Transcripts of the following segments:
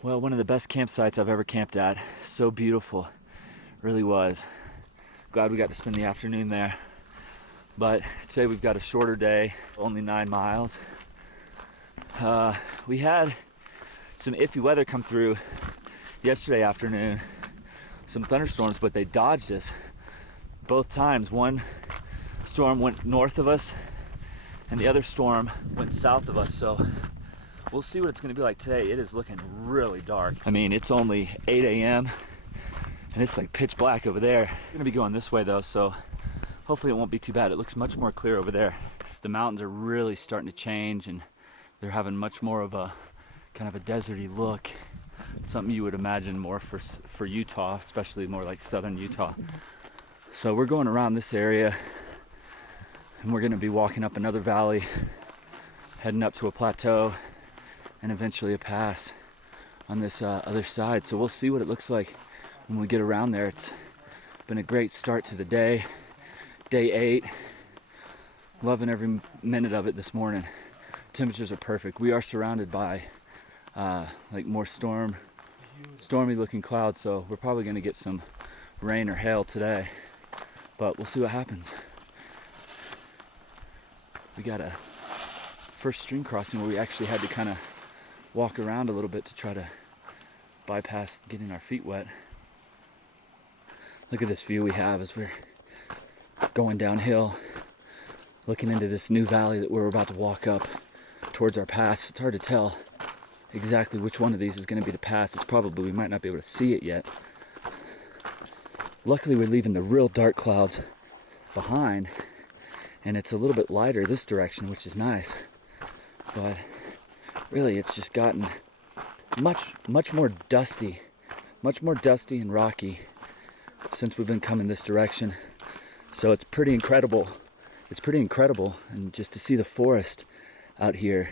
Well, one of the best campsites I've ever camped at. So beautiful, really was. Glad we got to spend the afternoon there. But today we've got a shorter day, only 9 miles. We had some iffy weather come through yesterday afternoon, some thunderstorms, but they dodged us both times. One storm went north of us and the other storm went south of us, so we'll see what it's going to be like today. It is looking really dark. I mean, it's only 8 a.m. and it's like pitch black over there. We're going to be going this way though, so hopefully it won't be too bad. It looks much more clear over there. So the mountains are really starting to change and they're having much more of a kind of a deserty look. Something you would imagine more for Utah, especially more like southern Utah. So we're going around this area and we're going to be walking up another valley, heading up to a plateau and eventually a pass on this other side. So we'll see what it looks like when we get around there. It's been a great start to the day. Day 8. Loving every minute of it this morning. Temperatures are perfect. We are surrounded by like more stormy looking clouds, so we're probably going to get some rain or hail today, but we'll see what happens. We got a first stream crossing where we actually had to kind of walk around a little bit to try to bypass getting our feet wet. Look at this view we have as we're going downhill, looking into this new valley that we're about to walk up towards our pass. It's hard to tell exactly which one of these is going to be the pass. It's probably, we might not be able to see it yet. Luckily we're leaving the real dark clouds behind and it's a little bit lighter this direction, which is nice. But really it's just gotten much more dusty and rocky since we've been coming this direction. So it's pretty incredible. And just to see the forest out here,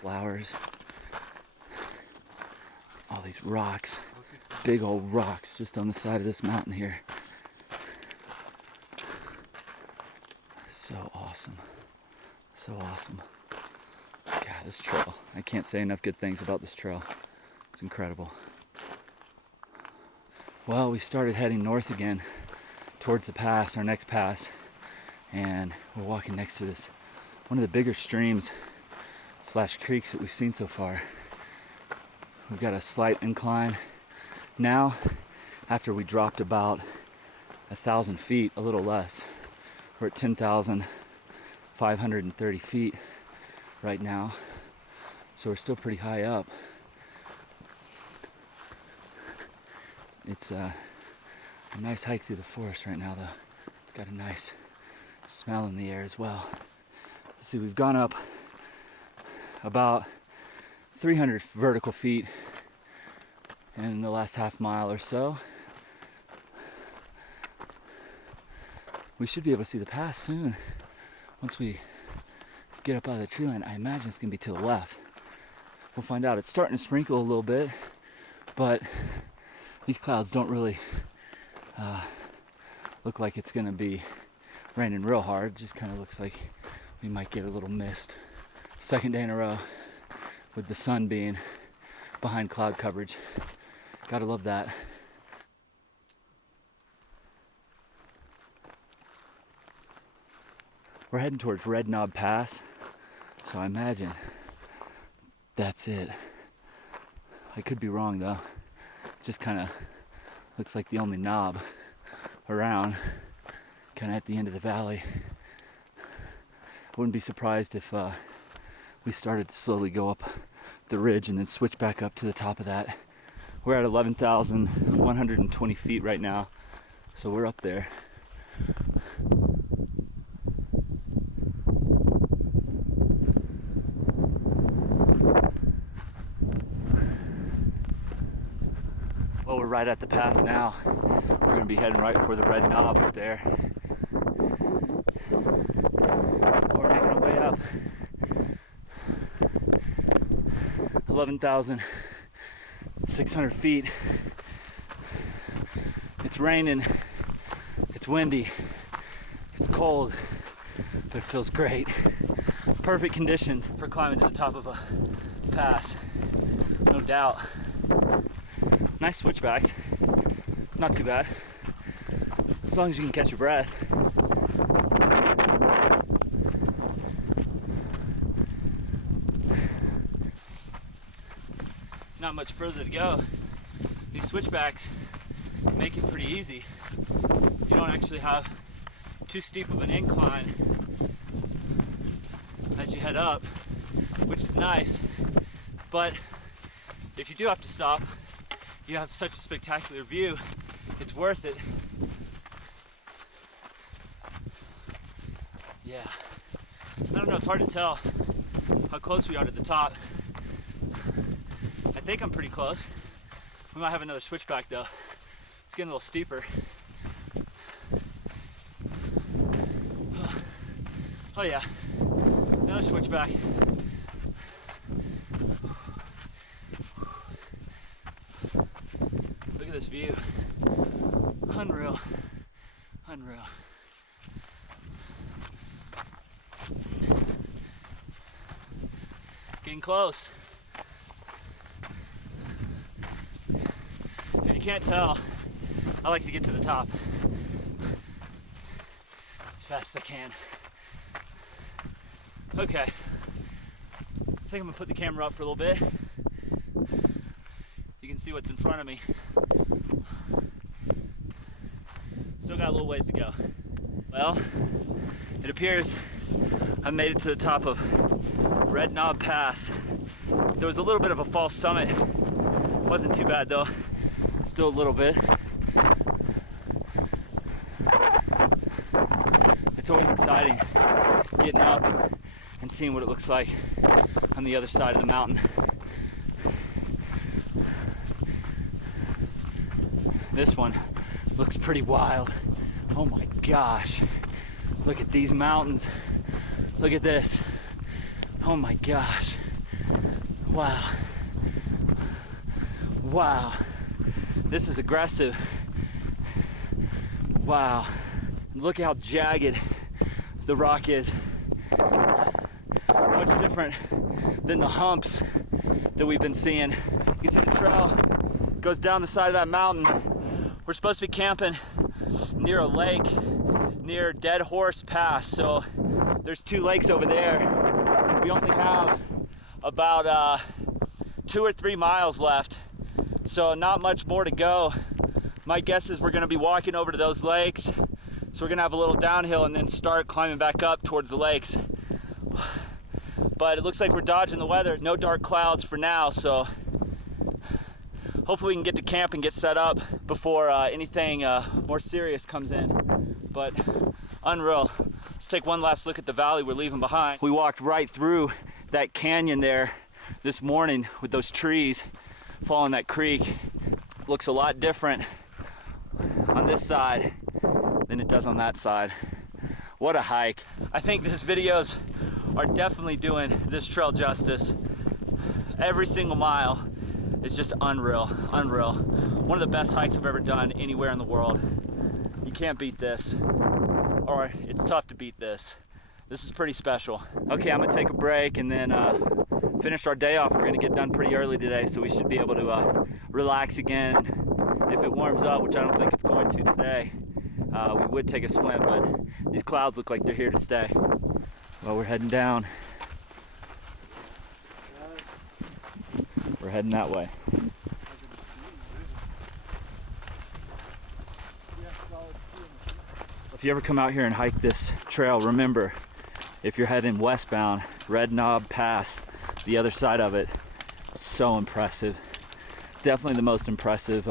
flowers, all these rocks, big old rocks just on the side of this mountain here. So awesome. God, this trail, I can't say enough good things about this trail. It's incredible. Well, we started heading north again towards the pass, our next pass, and we're walking next to this, one of the bigger streams / creeks that we've seen so far. We've got a slight incline now after we dropped about 1,000 feet, a little less. We're at 10,530 feet right now, so we're still pretty high up. It's a nice hike through the forest right now though. It's got a nice smell in the air as well. Let's see, we've gone up about 300 vertical feet in the last half mile or so. We should be able to see the pass soon. Once we get up out of the tree line, I imagine it's going to be to the left. We'll find out. It's starting to sprinkle a little bit, but these clouds don't really look like it's going to be raining real hard. It just kind of looks like we might get a little mist. Second day in a row with the sun being behind cloud coverage. Gotta love that. We're heading towards Red Knob Pass, so I imagine that's it. I could be wrong though. Just kind of looks like the only knob around, kind of at the end of the valley. I wouldn't be surprised if we started to slowly go up the ridge and then switch back up to the top of that. We're at 11,120 feet right now, so we're up there. Well, we're right at the pass now. We're going to be heading right for the Red Knob up there. We're making our way up. 11,600 feet. It's raining, it's windy, it's cold, but it feels great. Perfect conditions for climbing to the top of a pass, no doubt. Nice switchbacks. Not too bad. As long as you can catch your breath. Not much further to go. These switchbacks make it pretty easy. You don't actually have too steep of an incline as you head up, which is nice. But if you do have to stop, you have such a spectacular view, it's worth it. Yeah. I don't know, it's hard to tell how close we are to the top. I think I'm pretty close. We might have another switchback though. It's getting a little steeper. Oh yeah, another switchback. Look at this view. Unreal, unreal. Getting close. If you can't tell, I like to get to the top as fast as I can. Okay, I think I'm gonna put the camera up for a little bit. You can see what's in front of me. Still got a little ways to go. Well, it appears I made it to the top of Red Knob Pass. There was a little bit of a false summit. Wasn't too bad though. Still a little bit. It's always exciting getting up and seeing what it looks like on the other side of the mountain. This one looks pretty wild. Oh my gosh. Look at these mountains. Look at this. Oh my gosh. Wow. Wow. This is aggressive. Wow. Look how jagged the rock is. Much different than the humps that we've been seeing. You can see the trail goes down the side of that mountain. We're supposed to be camping near a lake, near Dead Horse Pass. So there's 2 lakes over there. We only have about 2 or 3 miles left. So not much more to go. My guess is we're gonna be walking over to those lakes. So we're gonna have a little downhill and then start climbing back up towards the lakes. But it looks like we're dodging the weather. No dark clouds for now, so hopefully we can get to camp and get set up before anything more serious comes in. But unreal. Let's take one last look at the valley we're leaving behind. We walked right through that canyon there this morning with those trees following that creek. Looks a lot different on this side than it does on that side. What a hike. I think these videos are definitely doing this trail justice. Every single mile is just unreal, unreal. One of the best hikes I've ever done anywhere in the world. You can't beat this, or it's tough to beat this. This is pretty special. Okay, I'm gonna take a break and then finish our day off. We're gonna get done pretty early today, so we should be able to relax again. If it warms up, which I don't think it's going to today, we would take a swim, but these clouds look like they're here to stay. Well, we're heading down. We're heading that way. If you ever come out here and hike this trail, remember, if you're heading westbound, Red Knob Pass, the other side of it, so impressive. Definitely the most impressive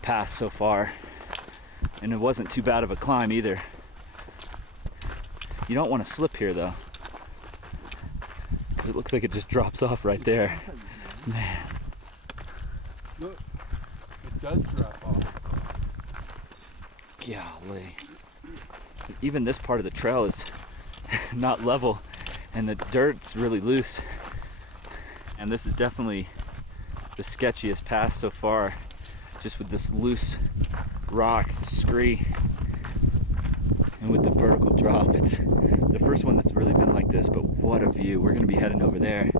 pass so far. And it wasn't too bad of a climb either. You don't want to slip here though, because it looks like it just drops off right there. Man. Look, it does drop off. Golly. Even this part of the trail is not level and the dirt's really loose. And this is definitely the sketchiest pass so far, just with this loose rock scree and with the vertical drop. It's the first one that's really been like this, but what a view. We're gonna be heading over there.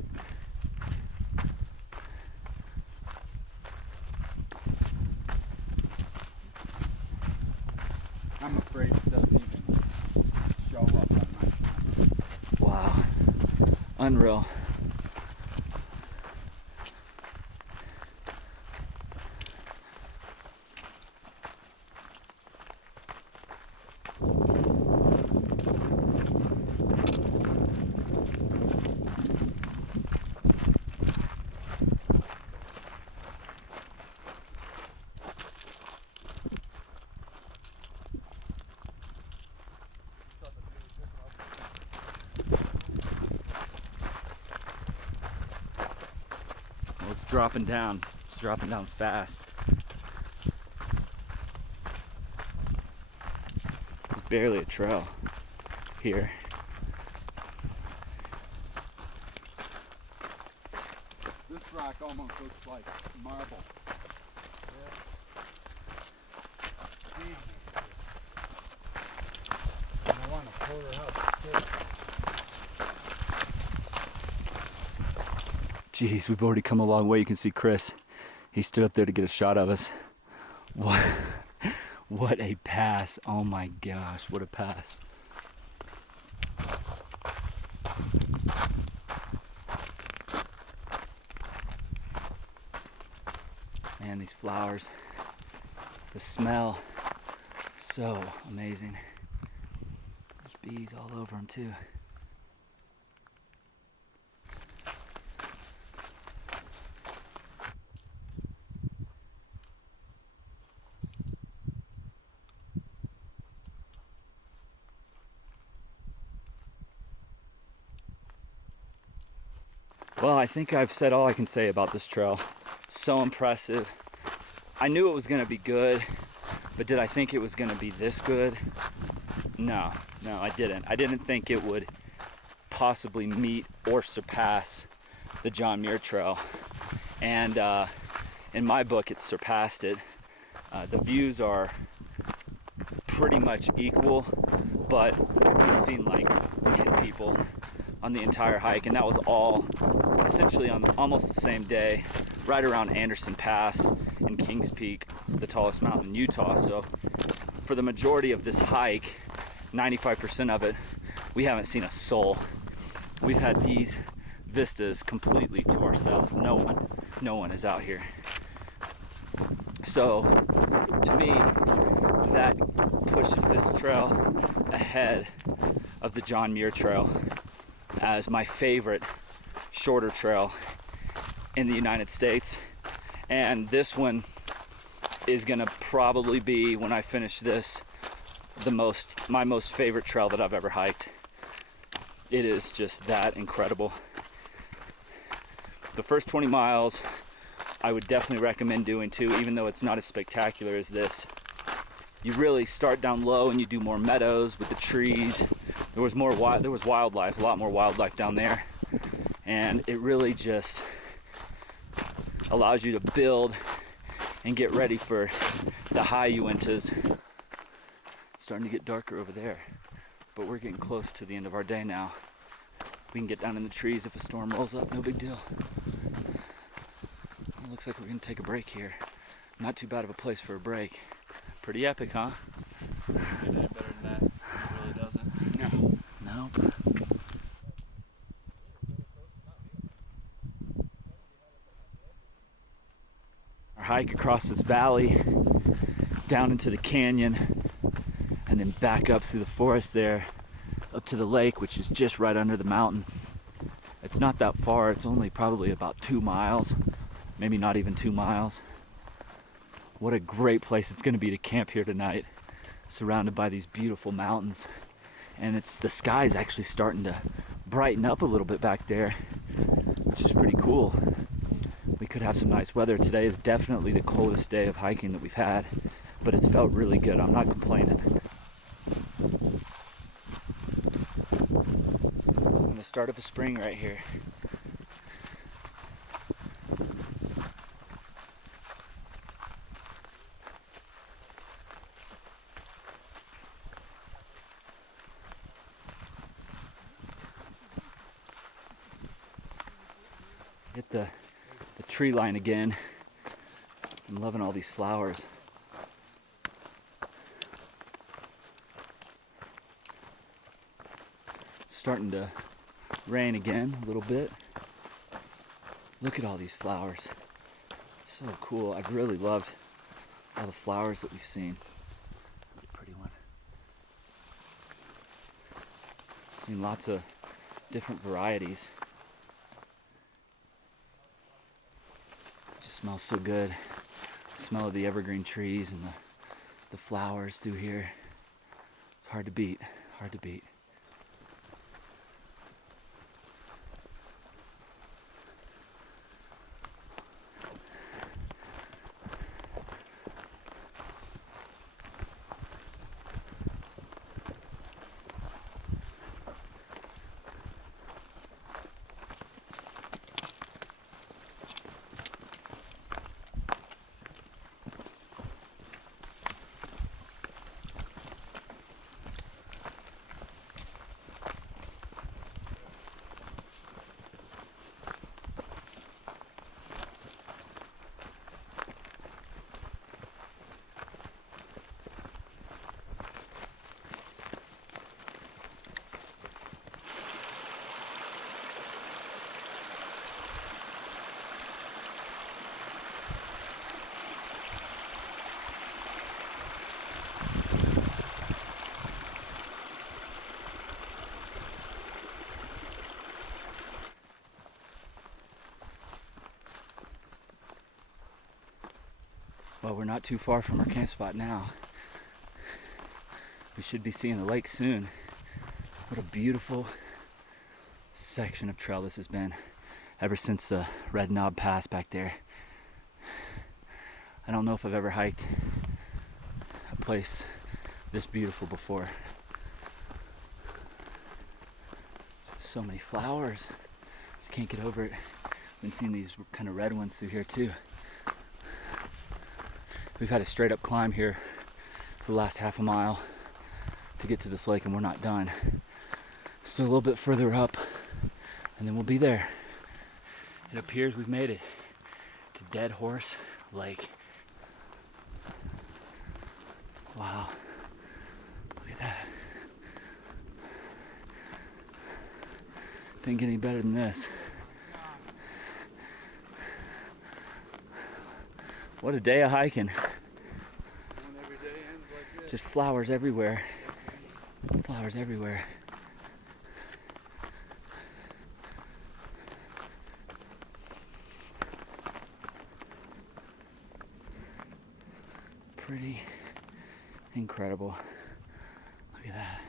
Unreal. Well, it's dropping down. It's dropping down fast. It's barely a trail here. This rock almost looks like marble. I want a porterhouse steak. Jeez, we've already come a long way. You can see Chris. He stood up there to get a shot of us. What a pass. Oh my gosh, what a pass. Man, these flowers, the smell, so amazing. There's bees all over them too. Well, I think I've said all I can say about this trail. So impressive. I knew it was gonna be good, but did I think it was gonna be this good? No, I didn't. I didn't think it would possibly meet or surpass the John Muir Trail. And in my book, it's surpassed it. The views are pretty much equal, but we've seen like 10 people on the entire hike, and that was all essentially on almost the same day, right around Anderson Pass in Kings Peak, the tallest mountain in Utah. So for the majority of this hike, 95% of it, we haven't seen a soul. We've had these vistas completely to ourselves. No one is out here. So to me, that pushes this trail ahead of the John Muir Trail as my favorite shorter trail in the United States. And this one is gonna probably be, when I finish this, my most favorite trail that I've ever hiked. It is just that incredible. The first 20 miles I would definitely recommend doing too, even though it's not as spectacular as this. You really start down low and you do more meadows with the trees. There was wildlife, a lot more wildlife down there. And it really just allows you to build and get ready for the high Uintas. It's starting to get darker over there, but we're getting close to the end of our day now. We can get down in the trees if a storm rolls up, no big deal. It looks like we're gonna take a break here. Not too bad of a place for a break. Pretty epic, huh? Get any better than that? It really doesn't. No. Nope. Our hike across this valley, down into the canyon, and then back up through the forest there, up to the lake, which is just right under the mountain. It's not that far. It's only probably about 2 miles, maybe not even 2 miles. What a great place it's going to be to camp here tonight, surrounded by these beautiful mountains. And the sky's actually starting to brighten up a little bit back there, which is pretty cool. We could have some nice weather. Today is definitely the coldest day of hiking that we've had, but it's felt really good. I'm not complaining. The start of a spring right here. Hit the tree line again. I'm loving all these flowers. It's starting to rain again a little bit. Look at all these flowers. So cool. I've really loved all the flowers that we've seen. That's a pretty one. Seen lots of different varieties. It just smells so good. The smell of the evergreen trees and the flowers through here. It's hard to beat. Hard to beat. Well, we're not too far from our camp spot now. We should be seeing the lake soon. What a beautiful section of trail this has been ever since the Red Knob Pass back there. I don't know if I've ever hiked a place this beautiful before. So many flowers. Just can't get over it. Been seeing these kind of red ones through here too. We've had a straight up climb here for the last half a mile to get to this lake, and we're not done. So a little bit further up and then we'll be there. It appears we've made it to Dead Horse Lake. Wow, look at that. Didn't get any better than this. What a day of hiking. Every day ends like this. Just flowers everywhere. Flowers everywhere. Pretty incredible. Look at that.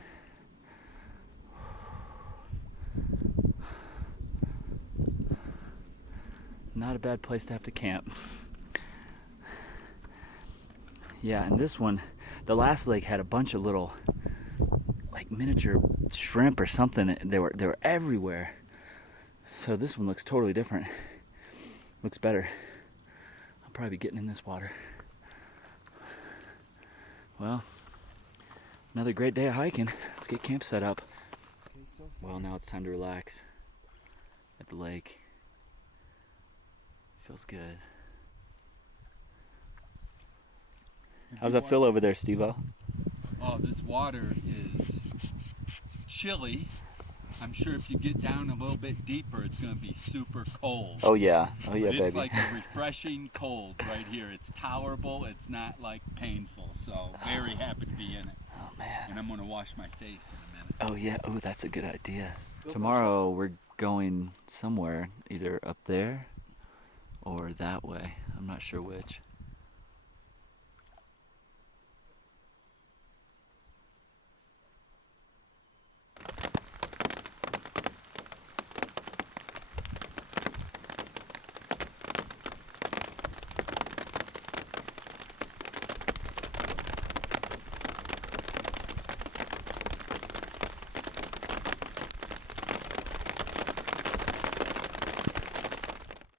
Not a bad place to have to camp. Yeah, and this one, the last lake had a bunch of little, like miniature shrimp or something. They were everywhere. So this one looks totally different. Looks better. I'll probably be getting in this water. Well, another great day of hiking. Let's get camp set up. Well, now it's time to relax at the lake. Feels good. How's that feel over there, Steve-O? Oh, this water is chilly. I'm sure if you get down a little bit deeper, it's going to be super cold. Oh yeah, But baby. it's like a refreshing cold right here. It's tolerable. It's not like painful. So very happy to be in it. Oh man. And I'm going to wash my face in a minute. Oh yeah. Oh, that's a good idea. Tomorrow we're going somewhere, either up there or that way. I'm not sure which.